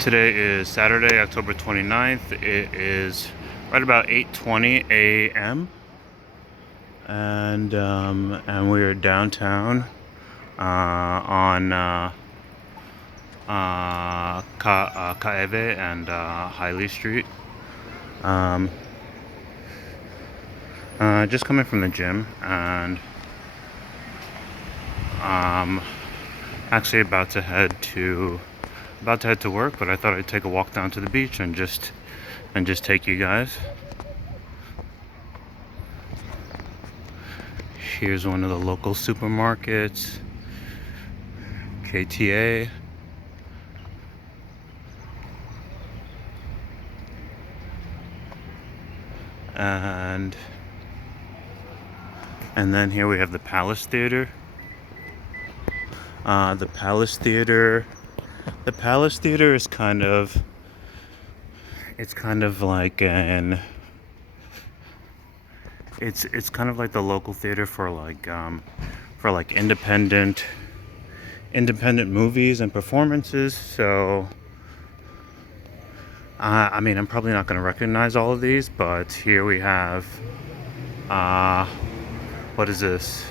Today is Saturday, October 29th. It is right about 8:20 a.m. and we are downtown on Kaeve and Hilo Street. Um, just coming from the gym and actually about to head to work, but I thought I'd take a walk down to the beach and just take you guys. Here's one of the local supermarkets, KTA. And then here we have the Palace Theater. The Palace Theater is kind of like it's kind of like the local theater for like independent movies and performances. So I mean, I'm probably not going to recognize all of these, but here we have what is this?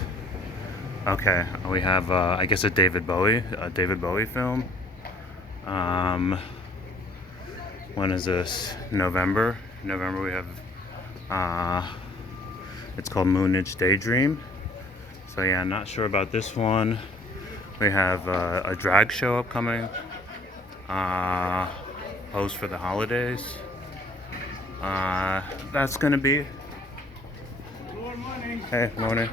Okay, we have I guess a David Bowie film. When is this? November. We have it's called Moonage Daydream. So yeah, not sure about this one. We have a drag show upcoming. Post for the holidays. That's gonna be. Hey, morning.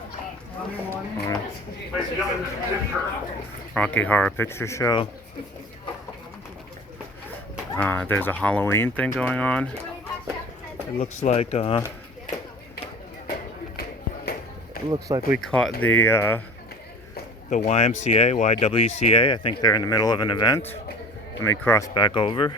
Morning. Rocky Horror Picture Show. There's a Halloween thing going on. It looks like we caught the YWCA. I think they're in the middle of an event. Let me cross back over.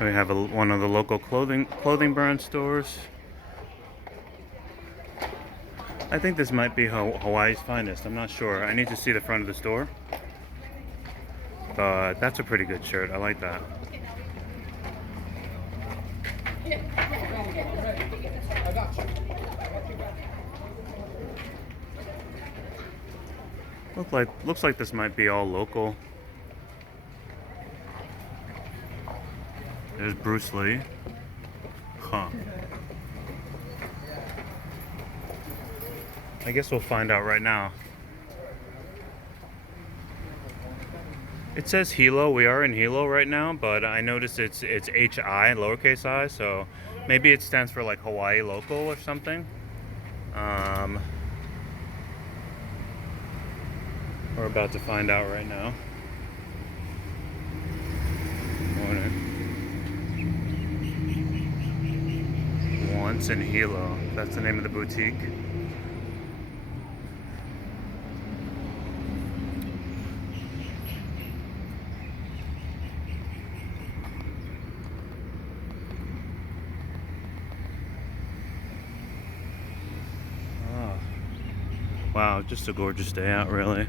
We have one of the local clothing brand stores. I think this might be Hawaii's finest. I'm not sure. I need to see the front of the store. But that's a pretty good shirt. I like that. Looks like this might be all local. There's Bruce Lee. Huh. I guess we'll find out right now. It says Hilo. We are in Hilo right now, but I noticed it's HI, lowercase I, so maybe it stands for like Hawaii local or something. We're about to find out right now. Morning. Once in Hilo. That's the name of the boutique. Oh. Wow, just a gorgeous day out, really.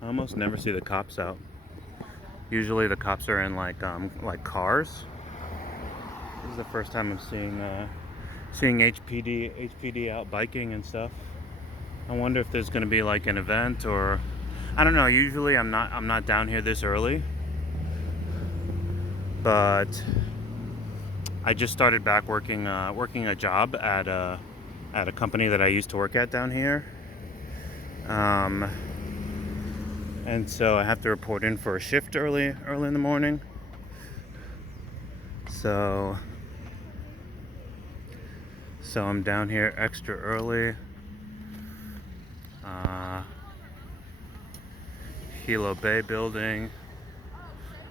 I almost never see the cops out. Usually the cops are in like cars. This is the first time I'm seeing HPD out biking and stuff. I wonder if there's going to be like an event, or I don't know. Usually I'm not down here this early, but I just started back working a job at a company that I used to work at down here, Um, and so I have to report in for a shift early in the morning. So I'm down here extra early. Hilo Bay building.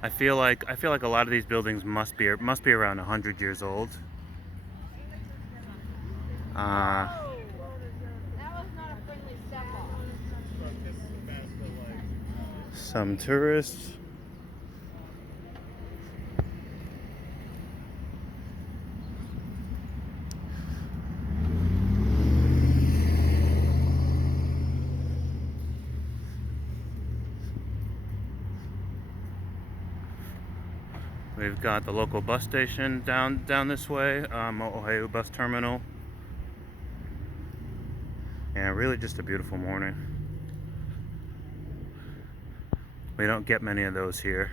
I feel like a lot of these buildings must be around 100 years old. Uh, some tourists. We've got the local bus station down this way, Oahu bus terminal. Yeah, really just a beautiful morning. We don't get many of those here.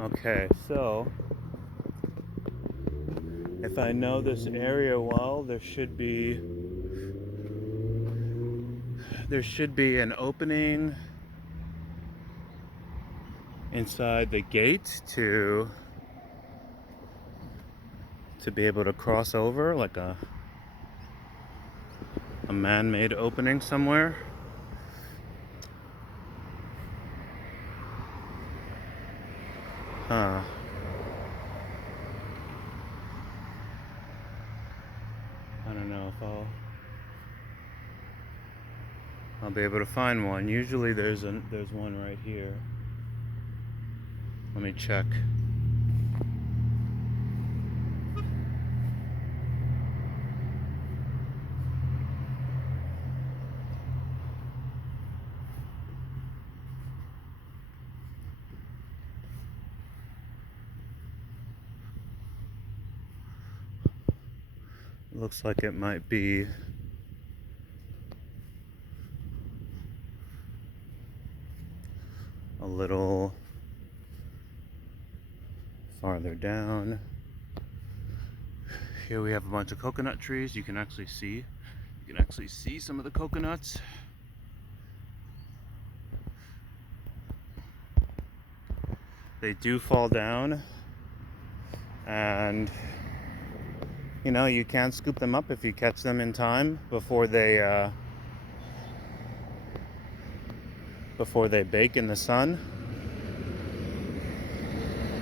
Okay, so if I know this area well, there should be an opening inside the gate to be able to cross over, like a man-made opening somewhere. Huh. I don't know if I'll be able to find one. Usually there's one right here. Let me check. Looks like it might be a little farther down. Here we have a bunch of coconut trees. You can actually see some of the coconuts. They do fall down, and you know, you can scoop them up if you catch them in time before they bake in the sun.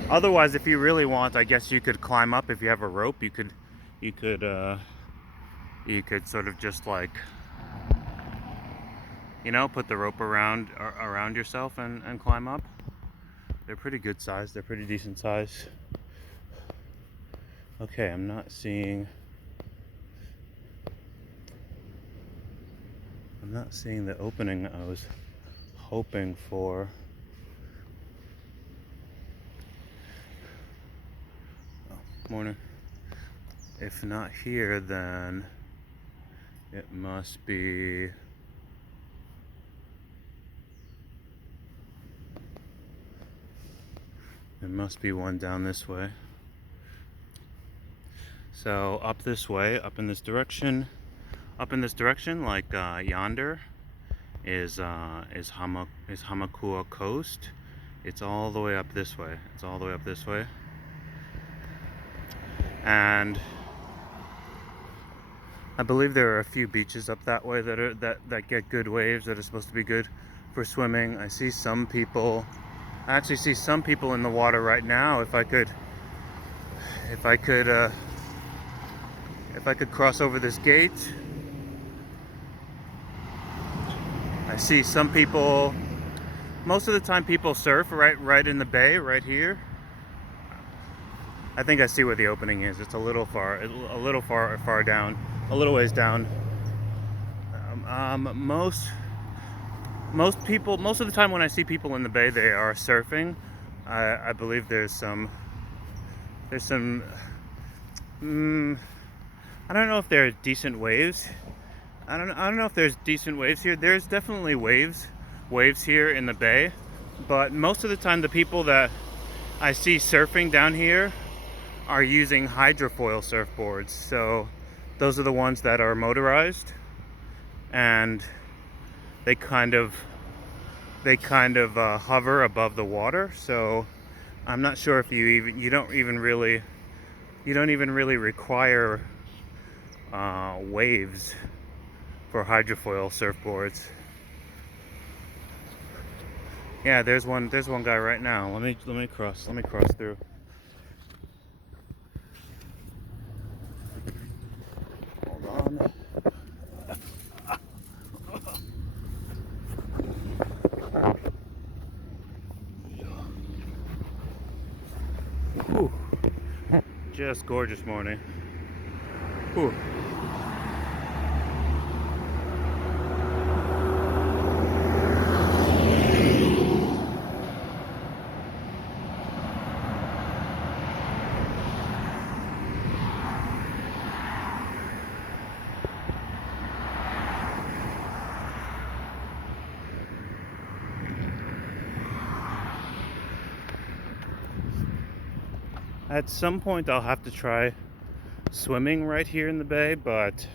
Otherwise, if you really want, I guess you could climb up. If you have a rope, you could sort of just, like, you know, put the rope around yourself and climb up. They're pretty good size. They're pretty decent size. Okay, I'm not seeing the opening I was hoping for. Oh, morning. If not here, then it must be one down this way. So up this way, up in this direction, like yonder, is Hamakua Coast. It's all the way up this way. And I believe there are a few beaches up that way that get good waves, that are supposed to be good for swimming. I actually see some people in the water right now. If I could cross over this gate, I see some people. Most of the time people surf right in the bay right here. I think I see where the opening is. It's a little far down, a little ways down. Most of the time when I see people in the bay, they are surfing. I believe there's some I don't know if there are decent waves. I don't know if there's decent waves here. There's definitely waves waves here in the bay, but most of the time the people that I see surfing down here are using hydrofoil surfboards. So those are the ones that are motorized, and they kind of hover above the water. So I'm not sure if you don't even really require waves for hydrofoil surfboards. Yeah, there's one guy right now. Let me cross through. Hold on. Whew. Just gorgeous morning. Whew. At some point I'll have to try swimming right here in the bay, but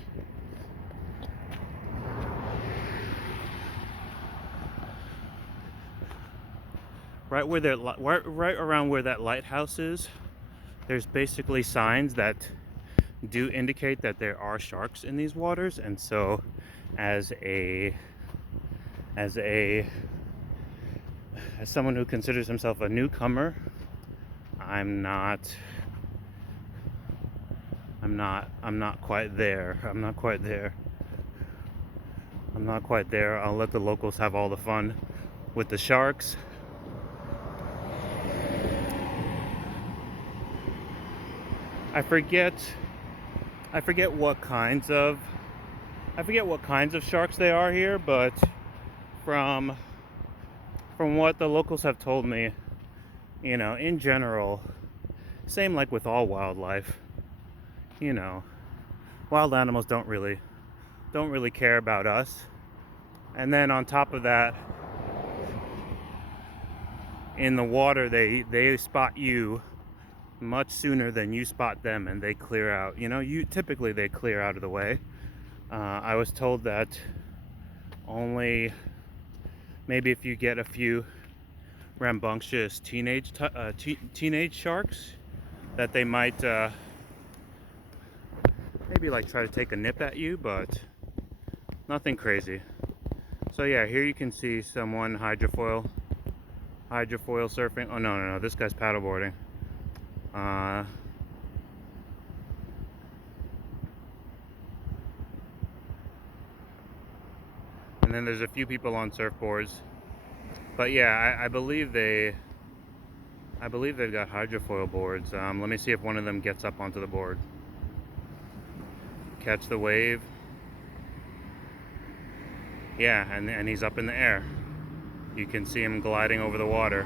right around where that lighthouse is, there's basically signs that do indicate that there are sharks in these waters. And so as someone who considers himself a newcomer, I'm not quite there. I'm not quite there. I'll let the locals have all the fun with the sharks. I forget what kinds of sharks they are here, but from what the locals have told me, you know, in general, same like with all wildlife, you know, wild animals don't really care about us. And then on top of that, in the water, they spot you much sooner than you spot them, and they clear out. You know, typically they clear out of the way. I was told that only maybe if you get a few rambunctious teenage sharks, that they might maybe like try to take a nip at you, but nothing crazy. So yeah, here you can see someone hydrofoil surfing. Oh no, this guy's paddleboarding. And then there's a few people on surfboards. But yeah, I believe they've got hydrofoil boards. Let me see if one of them gets up onto the board. Catch the wave. Yeah, and he's up in the air. You can see him gliding over the water.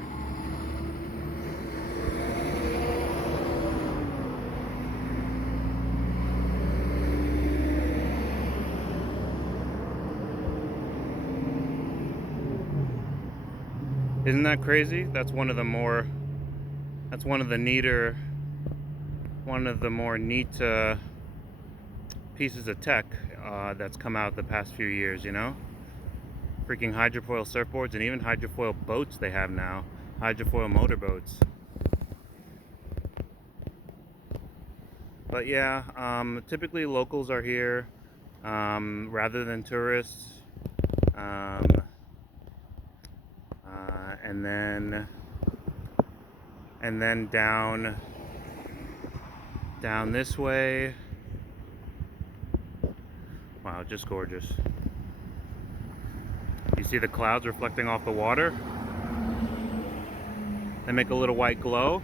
Isn't that crazy? That's one of the more neat pieces of tech that's come out the past few years, you know? Freaking hydrofoil surfboards, and even hydrofoil boats they have now. Hydrofoil motorboats. But yeah, typically locals are here rather than tourists. And then down this way. Wow, just gorgeous. You see the clouds reflecting off the water? They make a little white glow.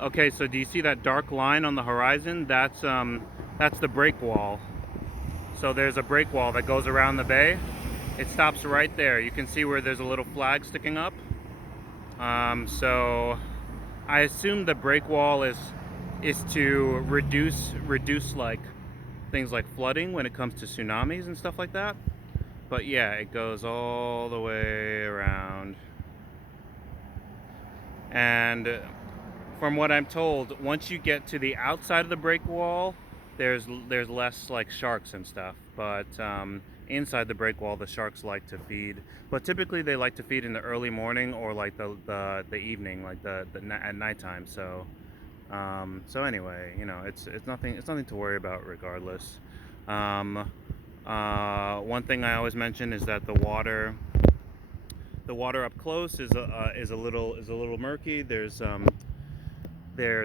Okay, so do you see that dark line on the horizon? That's the break wall. So there's a break wall that goes around the bay. It stops right there. You can see where there's a little flag sticking up. So I assume the break wall is to reduce like things like flooding when it comes to tsunamis and stuff like that. But yeah, it goes all the way around. And from what I'm told, once you get to the outside of the break wall, there's less like sharks and stuff. But inside the break wall, the sharks like to feed. But typically, they like to feed in the early morning or like the evening, like at nighttime. So anyway, you know, it's nothing to worry about regardless. Um, One thing I always mention is that the water up close is a little murky. There's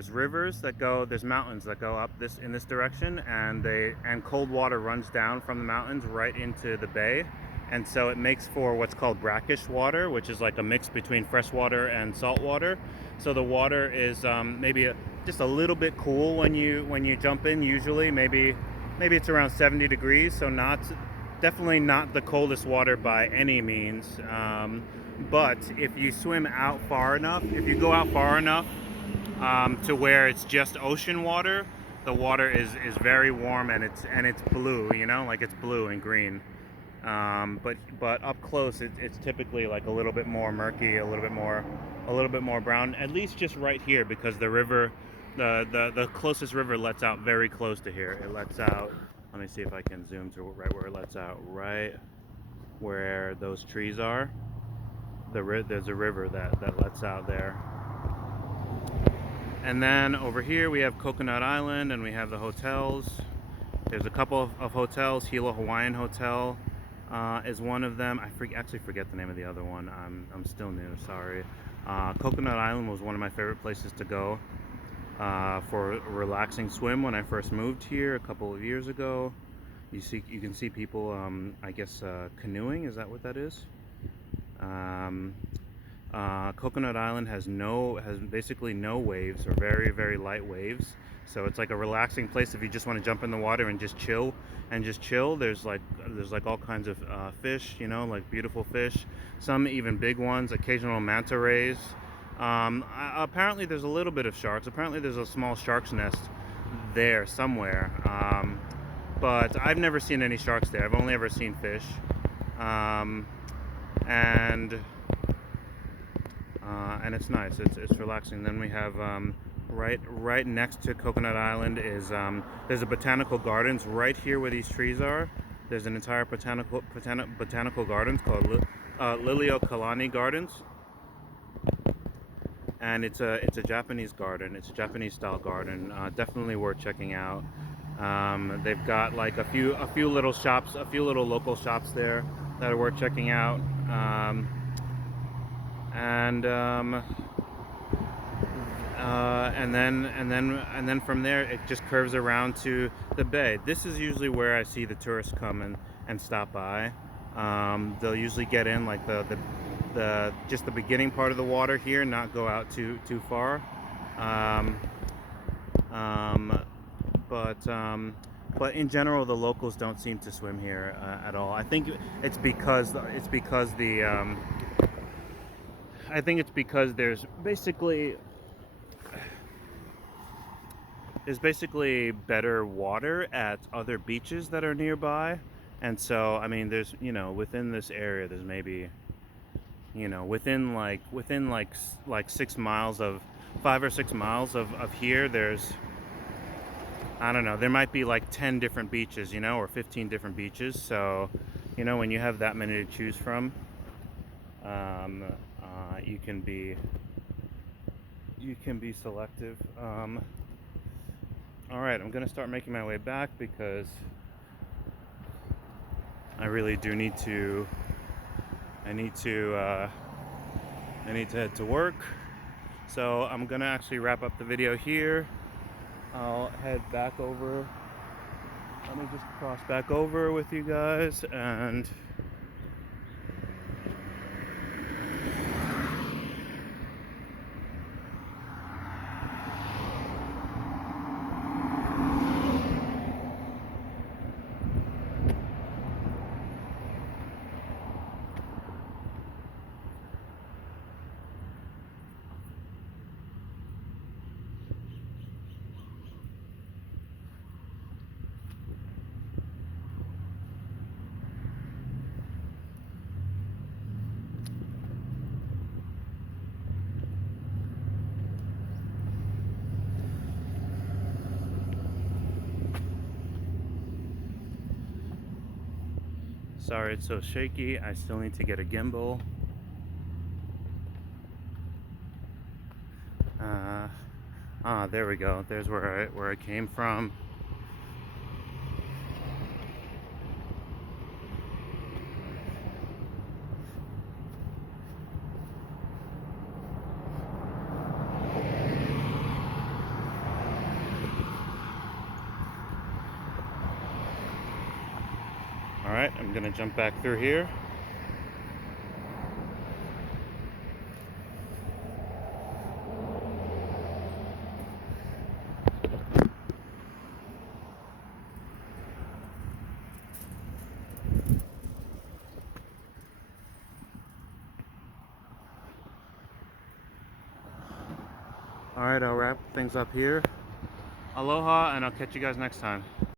rivers that go, there's mountains that go up in this direction, and cold water runs down from the mountains right into the bay, and so it makes for what's called brackish water, which is like a mix between fresh water and salt water. So the water is maybe just a little bit cool when you jump in. Usually, maybe it's around 70 degrees, so definitely not the coldest water by any means. But if you swim out far enough, if you go out far enough to where it's just ocean water, the water is very warm, and it's blue, like it's blue and green. But up close, it's typically like a little bit more murky, a little bit more brown. At least just right here, because the river, the closest river lets out very close to here. It lets out. Let me see if I can zoom to right where it lets out. Right where those trees are. There's a river that lets out there. And then over here we have Coconut Island, and we have the hotels. There's a couple of hotels. Hilo Hawaiian Hotel is one of them. I actually forget the name of the other one. I'm still new, sorry. Coconut Island was one of my favorite places to go for a relaxing swim when I first moved here a couple of years ago. You can see people, I guess, canoeing. Is that what that is? Coconut Island has basically no waves, or very, very light waves. So it's like a relaxing place if you just want to jump in the water and just chill. There's like all kinds of fish, like beautiful fish. Some even big ones. Occasional manta rays. Apparently there's a little bit of sharks. Apparently there's a small shark's nest there somewhere. But I've never seen any sharks there. I've only ever seen fish. And it's nice. It's relaxing. Then we have right next to Coconut Island is there's a botanical gardens right here where these trees are. There's an entire botanical gardens called Lilio Kalani Gardens, and it's a Japanese garden. It's a Japanese style garden. Definitely worth checking out. They've got like a few little shops, a few little local shops there that are worth checking out. And then from there it just curves around to the bay. This is usually where I see the tourists come and stop by. They'll usually get in like the just the beginning part of the water here, not go out too far. But in general, the locals don't seem to swim here at all. I think it's because there's basically better water at other beaches that are nearby. And so, I mean, there's, within this area, there's maybe, within like 6 miles of 5 or 6 miles of here, there's, I don't know, there might be like 10 different beaches, or 15 different beaches. So, when you have that many to choose from, you can be selective. All right, I'm gonna start making my way back because I really do need to. I need to head to work. So I'm gonna actually wrap up the video here. I'll head back over. Let me just cross back over with you guys and. Sorry it's so shaky. I still need to get a gimbal. There we go. There's where I came from. All right, I'm gonna jump back through here. All right, I'll wrap things up here. Aloha, and I'll catch you guys next time.